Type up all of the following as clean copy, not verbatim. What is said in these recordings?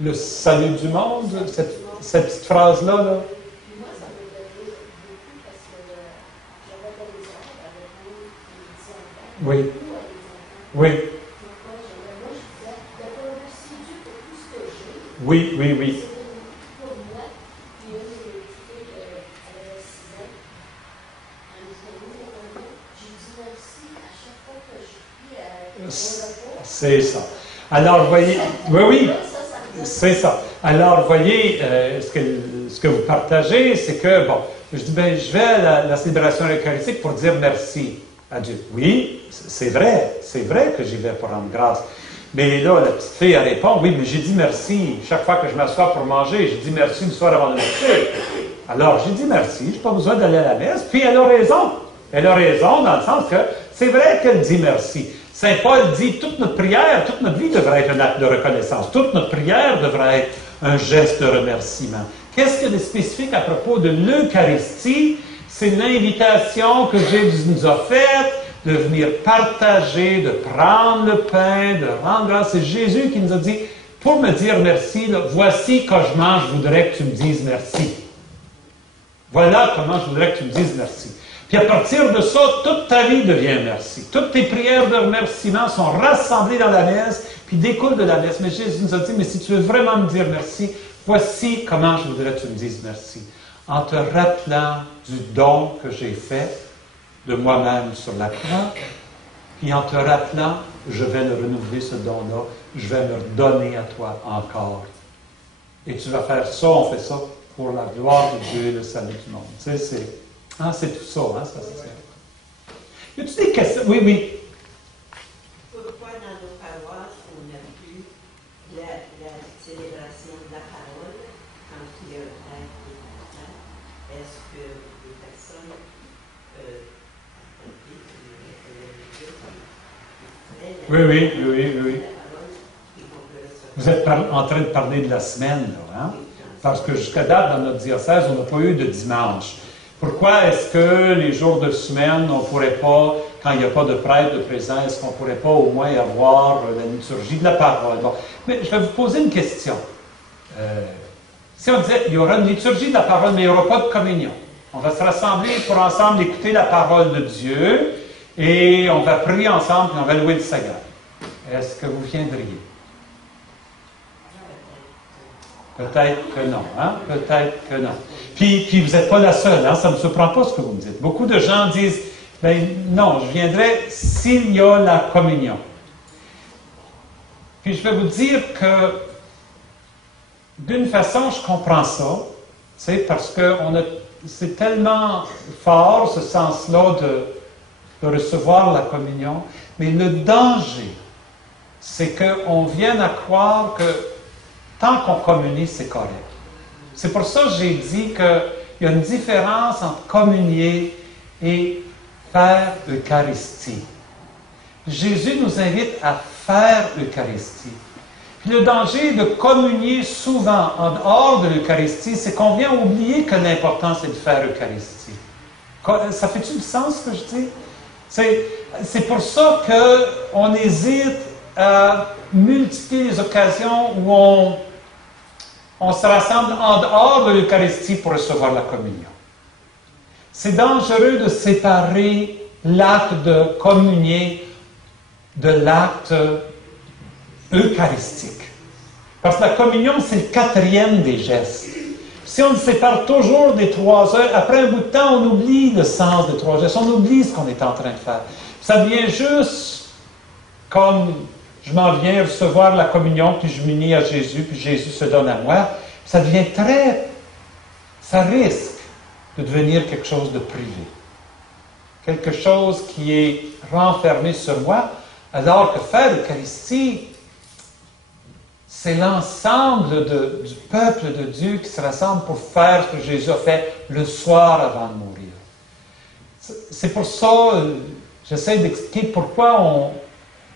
Le salut du monde, cette petite phrase-là, là. Puis moi, ça me donnait beaucoup parce que j'avais des ordres avec nous, les petits enfants. Oui. Oui. Pourquoi moi, je disais, d'être remercié Dieu pour tout ce que j'ai. Oui, oui, oui. C'était pour moi. Puis une de mes filles, elle avait 6 ans. Elle me disait, oui, j'ai dit merci à chaque fois que je prie au repos. C'est ça. Alors, vous voyez, oui, oui, c'est ça. Alors, vous voyez, ce que vous partagez, c'est que, bon, je dis, ben, je vais à la célébration eucharistique pour dire merci à Dieu. Oui, c'est vrai que j'y vais pour rendre grâce. Mais là, la petite fille, elle répond, oui, mais j'ai dit merci chaque fois que je m'assois pour manger. J'ai dit merci une soir avant de marcher. Alors, j'ai dit merci, je n'ai pas besoin d'aller à la messe. Puis, elle a raison. Elle a raison dans le sens que c'est vrai qu'elle dit merci. Saint Paul dit, toute notre prière, toute notre vie devrait être un acte de reconnaissance. Toute notre prière devrait être un geste de remerciement. Qu'est-ce qu'il y a de spécifique à propos de l'Eucharistie? C'est l'invitation que Jésus nous a faite de venir partager, de prendre le pain, de rendre grâce. C'est Jésus qui nous a dit, pour me dire merci, là, voici quand je mange, je voudrais que tu me dises merci. Voilà comment je voudrais que tu me dises merci. Puis à partir de ça, toute ta vie devient merci. Toutes tes prières de remerciement sont rassemblées dans la messe, puis découlent de la messe. Mais Jésus nous a dit, mais si tu veux vraiment me dire merci, voici comment je voudrais que tu me dises merci. En te rappelant du don que j'ai fait de moi-même sur la croix, puis en te rappelant, je vais le renouveler ce don-là, je vais me le donner à toi encore. Et tu vas faire ça, on fait ça pour la gloire de Dieu et le salut du monde. Tu sais, c'est tout ça, hein, ça c'est. Y a-tu des questions? Oui, oui. Pourquoi dans nos paroisses, on n'a plus la célébration de la parole quand il y a un prêtre qui est absent? Est-ce que les personnes Oui. Vous êtes en train de parler de la semaine, là, hein? Parce que jusqu'à date, dans notre diocèse, on n'a pas eu de dimanche. Pourquoi est-ce que les jours de semaine, on ne pourrait pas, quand il n'y a pas de prêtre de présent, est-ce qu'on ne pourrait pas au moins avoir la liturgie de la parole? Bon. Mais je vais vous poser une question. Si on disait, il y aura une liturgie de la parole, mais il n'y aura pas de communion. On va se rassembler pour ensemble écouter la parole de Dieu et on va prier ensemble et on va louer le Seigneur. Est-ce que vous viendriez? Peut-être que non, hein? Peut-être que non. Puis vous n'êtes pas la seule, hein? Ça ne me surprend pas ce que vous me dites. Beaucoup de gens disent, ben non, je viendrai s'il y a la communion. Puis je vais vous dire que, d'une façon, je comprends ça, c'est parce que c'est tellement fort, ce sens-là de recevoir la communion, mais le danger, c'est qu'on vienne à croire que tant qu'on communie, c'est correct. C'est pour ça que j'ai dit qu'il y a une différence entre communier et faire l'Eucharistie. Jésus nous invite à faire l'Eucharistie. Puis le danger de communier souvent en dehors de l'Eucharistie, c'est qu'on vient oublier que l'important, c'est de faire l'Eucharistie. Ça fait-tu du sens ce que je dis? C'est pour ça qu'on hésite à multiplier les occasions où on se rassemble en dehors de l'Eucharistie pour recevoir la communion. C'est dangereux de séparer l'acte de communier de l'acte eucharistique. Parce que la communion, c'est le 4e des gestes. Si on le sépare toujours des 3 heures, après un bout de temps, on oublie le sens des 3 gestes, on oublie ce qu'on est en train de faire. Ça devient juste comme je m'en viens recevoir la communion, puis je m'unis à Jésus, puis Jésus se donne à moi. Ça devient ça risque de devenir quelque chose de privé. Quelque chose qui est renfermé sur moi, alors que faire l'Eucharistie, c'est l'ensemble du peuple de Dieu qui se rassemble pour faire ce que Jésus a fait le soir avant de mourir. C'est pour ça, j'essaie d'expliquer pourquoi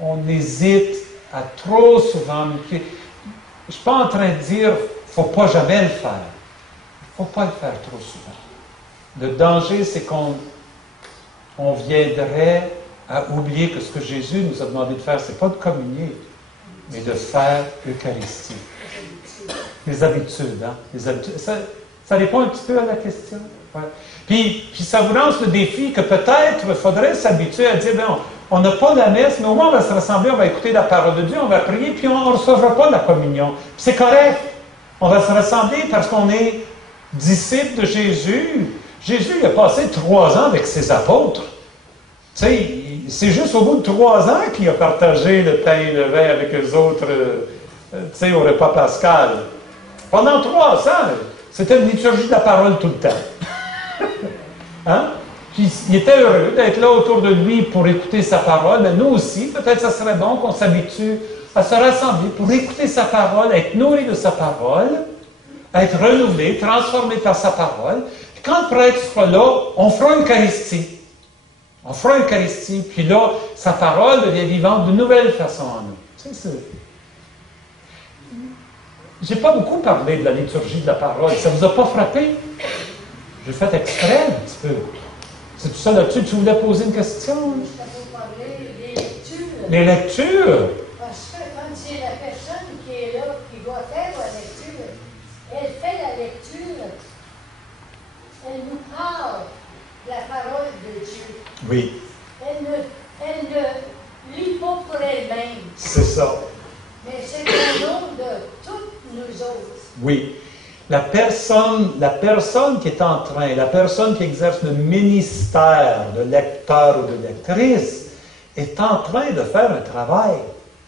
on hésite à trop souvent. Je ne suis pas en train de dire qu'il ne faut pas jamais le faire. Il ne faut pas le faire trop souvent. Le danger, c'est qu'on viendrait à oublier que ce que Jésus nous a demandé de faire, ce n'est pas de communier, mais de faire l'Eucharistie. Les habitudes, hein? Les habitudes. Ça répond un petit peu à la question. Ouais. Puis ça vous lance le défi que peut-être il faudrait s'habituer à dire, ben, on n'a pas la messe, mais au moins on va se rassembler, on va écouter la parole de Dieu, on va prier, puis on ne recevra pas la communion. Puis c'est correct. On va se rassembler parce qu'on est disciples de Jésus. Jésus il a passé 3 ans avec ses apôtres. Tu sais, c'est juste au bout de 3 ans qu'il a partagé le pain et le vin avec les autres, tu sais, au repas pascal. Pendant 3 ans, c'était une liturgie de la parole tout le temps. Hein? Puis il était heureux d'être là autour de lui pour écouter sa parole. Mais nous aussi, peut-être ça serait bon qu'on s'habitue à se rassembler pour écouter sa parole, être nourri de sa parole, être renouvelé, transformé par sa parole. Puis quand le prêtre sera là, on fera l'Eucharistie. On fera l'Eucharistie, puis là, sa parole devient vivante d'une nouvelle façon en nous. Tu sais, j'ai pas beaucoup parlé de la liturgie de la parole. Ça vous a pas frappé? J'ai fait exprès un petit peu. C'est tout ça là-dessus que tu voulais poser une question? Je t'avais parlé des lectures. Les lectures? Parce que quand c'est la personne qui est là, qui doit faire la lecture, elle fait la lecture, elle nous parle de la parole de Dieu. Oui. Elle ne lit pas pour elle-même, C'est ça. mais c'est au nom de toutes nous autres. Oui. La personne qui est en train, la personne qui exerce le ministère de lecteur ou de lectrice, est en train de faire un travail,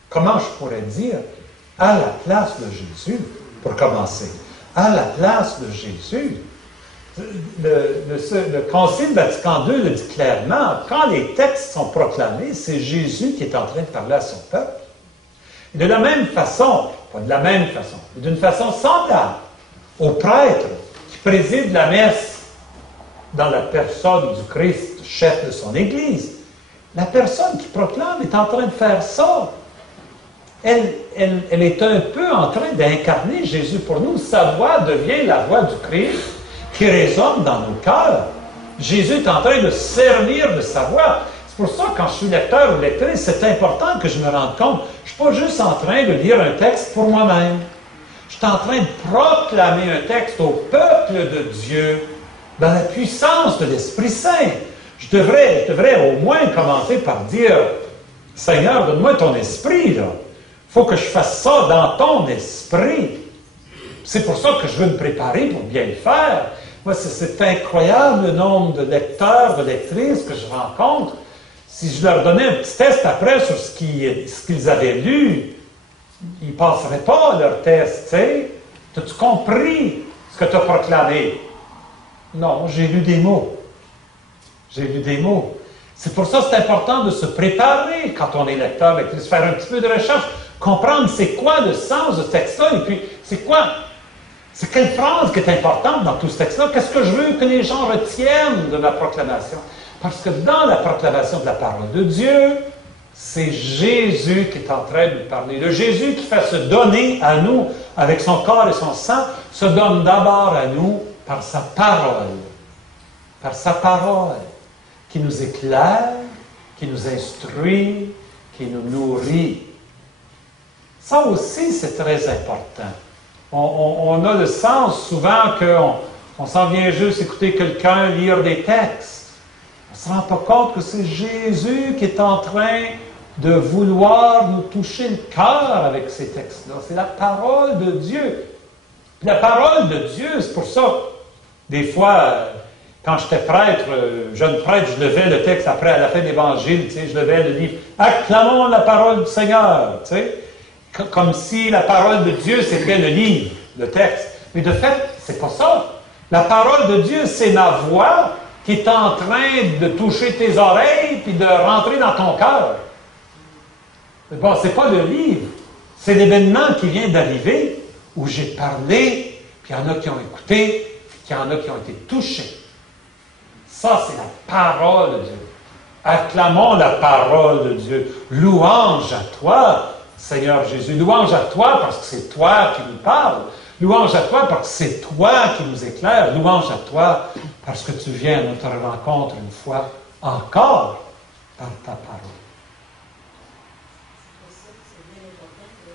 comment je pourrais dire, à la place de Jésus, pour commencer. À la place de Jésus. Le Concile Vatican II le dit clairement, quand les textes sont proclamés, c'est Jésus qui est en train de parler à son peuple. Et de la même façon, pas de la même façon, mais d'une façon semblable, au prêtre qui préside la messe dans la personne du Christ, chef de son Église, la personne qui proclame est en train de faire ça. Elle est un peu en train d'incarner Jésus pour nous. Sa voix devient la voix du Christ qui résonne dans nos cœurs. Jésus est en train de servir de sa voix. C'est pour ça que quand je suis lecteur ou lectrice, c'est important que je me rende compte. Je ne suis pas juste en train de lire un texte pour moi-même. Je suis en train de proclamer un texte au peuple de Dieu dans la puissance de l'Esprit Saint. Je devrais au moins commencer par dire, Seigneur, donne-moi ton esprit, là. Il faut que je fasse ça dans ton esprit. C'est pour ça que je veux me préparer pour bien le faire. Moi, c'est incroyable le nombre de lecteurs, de lectrices que je rencontre. Si je leur donnais un petit test après sur ce qu'ils avaient lu, ils ne passeraient pas leur test, tu sais. As-tu compris ce que tu as proclamé? Non, j'ai lu des mots. J'ai lu des mots. C'est pour ça que c'est important de se préparer quand on est lecteur, de faire un petit peu de recherche, comprendre c'est quoi le sens de ce texte-là, et puis c'est quelle phrase qui est importante dans tout ce texte-là, qu'est-ce que je veux que les gens retiennent de ma proclamation. Parce que dans la proclamation de la parole de Dieu, c'est Jésus qui est en train de nous parler. Le Jésus qui fait se donner à nous, avec son corps et son sang, se donne d'abord à nous par sa parole. Par sa parole, qui nous éclaire, qui nous instruit, qui nous nourrit. Ça aussi, c'est très important. On a le sens souvent qu'on s'en vient juste écouter quelqu'un lire des textes. On ne se rend pas compte que c'est Jésus qui est en train de vouloir nous toucher le cœur avec ces textes-là. C'est la parole de Dieu. Puis la parole de Dieu, c'est pour ça, des fois, quand j'étais prêtre, jeune prêtre, je levais le texte après, à la fin de l'Évangile, tu sais, je levais le livre « Acclamons la parole du Seigneur », tu sais, comme si la parole de Dieu, c'était le livre, le texte. Mais de fait, c'est pas ça. La parole de Dieu, c'est ma voix qui est en train de toucher tes oreilles puis de rentrer dans ton cœur. Bon, c'est pas le livre, c'est l'événement qui vient d'arriver où j'ai parlé, puis il y en a qui ont écouté, puis il y en a qui ont été touchés. Ça, c'est la parole de Dieu. Acclamons la parole de Dieu. Louange à toi, Seigneur Jésus. Louange à toi parce que c'est toi qui nous parles. Louange à toi parce que c'est toi qui nous éclaire. Louange à toi parce que tu viens à notre rencontre une fois encore par ta parole. C'est bien important de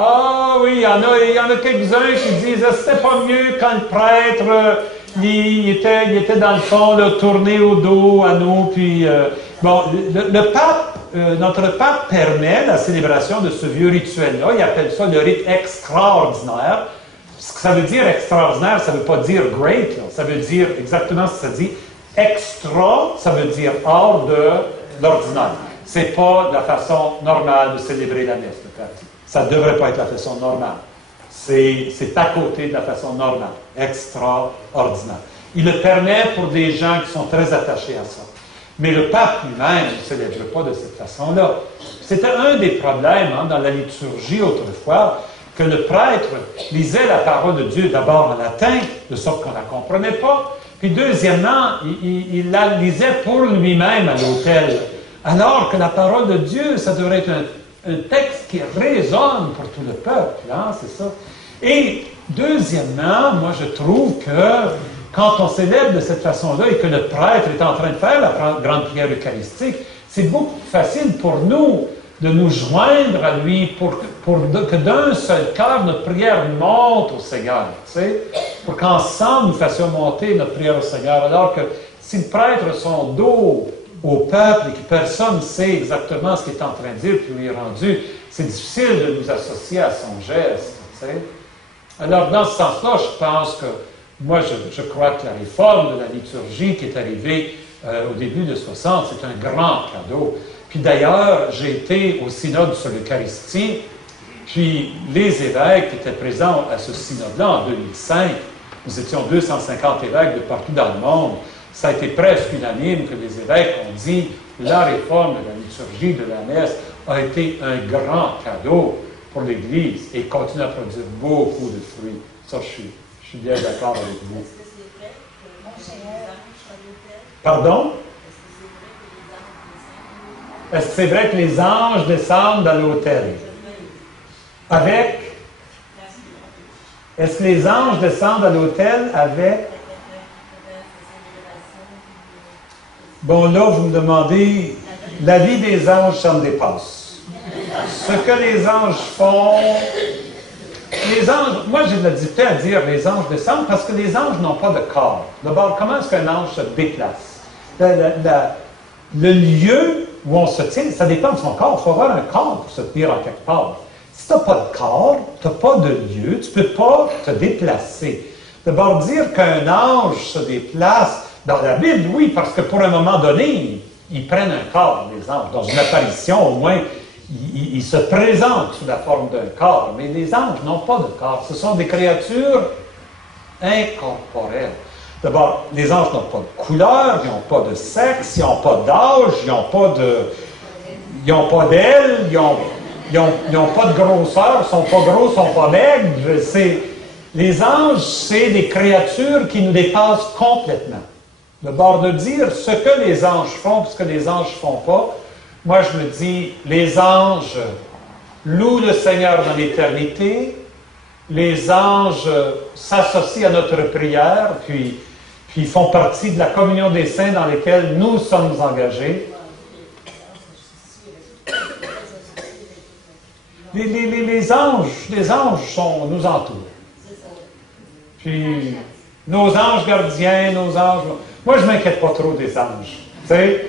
Ah oui, il y en a quelques-uns qui disent « C'était pas mieux quand le prêtre, il était dans le fond, là, tourné au dos à nous. » Puis, bon, le pape, notre pape permet la célébration de ce vieux rituel-là. Il appelle ça le rite extraordinaire. Ce que ça veut dire extraordinaire, ça ne veut pas dire great. Là. Ça veut dire exactement ce que ça dit. Extra, ça veut dire hors de l'ordinaire. C'est pas la façon normale de célébrer la messe, le pape. Ça ne devrait pas être la façon normale. C'est à côté de la façon normale, extraordinaire. Il le permet pour des gens qui sont très attachés à ça. Mais le pape lui-même ne célèbre pas de cette façon-là. C'était un des problèmes dans la liturgie autrefois, que le prêtre lisait la parole de Dieu d'abord en latin, de sorte qu'on ne la comprenait pas, puis deuxièmement, il la lisait pour lui-même à l'autel. Alors que la parole de Dieu, ça devrait être un texte qui résonne pour tout le peuple, hein, c'est ça. Et deuxièmement, moi je trouve que quand on célèbre de cette façon-là et que le prêtre est en train de faire la grande prière eucharistique, c'est beaucoup plus facile pour nous de nous joindre à lui pour que d'un seul cœur notre prière monte au Seigneur, tu sais, pour qu'ensemble nous fassions monter notre prière au Seigneur, alors que si le prêtre a son dos au peuple et que personne ne sait exactement ce qu'il est en train de dire puis où il est rendu, c'est difficile de nous associer à son geste. Tu sais. Alors, dans ce sens-là, je pense que, moi, je crois que la réforme de la liturgie qui est arrivée au début de 60, c'est un grand cadeau. Puis d'ailleurs, j'ai été au synode sur l'Eucharistie, puis les évêques qui étaient présents à ce synode-là en 2005, nous étions 250 évêques de partout dans le monde, ça a été presque unanime que les évêques ont dit la réforme de la liturgie de la messe a été un grand cadeau pour l'Église et continue à produire beaucoup de fruits. Ça, je suis bien d'accord avec vous. Est-ce que c'est vrai que Monseigneur à l'autel? Pardon? Est-ce que c'est vrai que les anges descendent à l'autel? Avec? Est-ce que les anges descendent à l'autel avec? Bon, là, vous me demandez, la vie des anges, ça me dépasse. Ce que les anges font... Les anges, moi, j'ai de la difficulté à dire les anges descendent parce que les anges n'ont pas de corps. D'abord, comment est-ce qu'un ange se déplace? Le lieu où on se tient, ça dépend de son corps. Il faut avoir un corps pour se tenir en quelque part. Si tu n'as pas de corps, tu n'as pas de lieu, tu ne peux pas te déplacer. D'abord, dire qu'un ange se déplace, dans la Bible, oui, parce que pour un moment donné, ils prennent un corps, les anges. Dans une apparition, au moins, ils se présentent sous la forme d'un corps. Mais les anges n'ont pas de corps. Ce sont des créatures incorporelles. D'abord, les anges n'ont pas de couleur, ils n'ont pas de sexe, ils n'ont pas d'âge, ils n'ont pas d'ailes, ils n'ont pas de grosseur, ils ne sont pas gros, ils ne sont pas maigres. Les anges, c'est des créatures qui nous dépassent complètement. D'abord, de dire ce que les anges font et ce que les anges ne font pas, moi je me dis, les anges louent le Seigneur dans l'éternité, les anges s'associent à notre prière, puis font partie de la communion des saints dans lesquels nous sommes engagés. Les anges nous entourent. Puis, nos anges gardiens, nos anges... Moi, je ne m'inquiète pas trop des anges. Tu sais,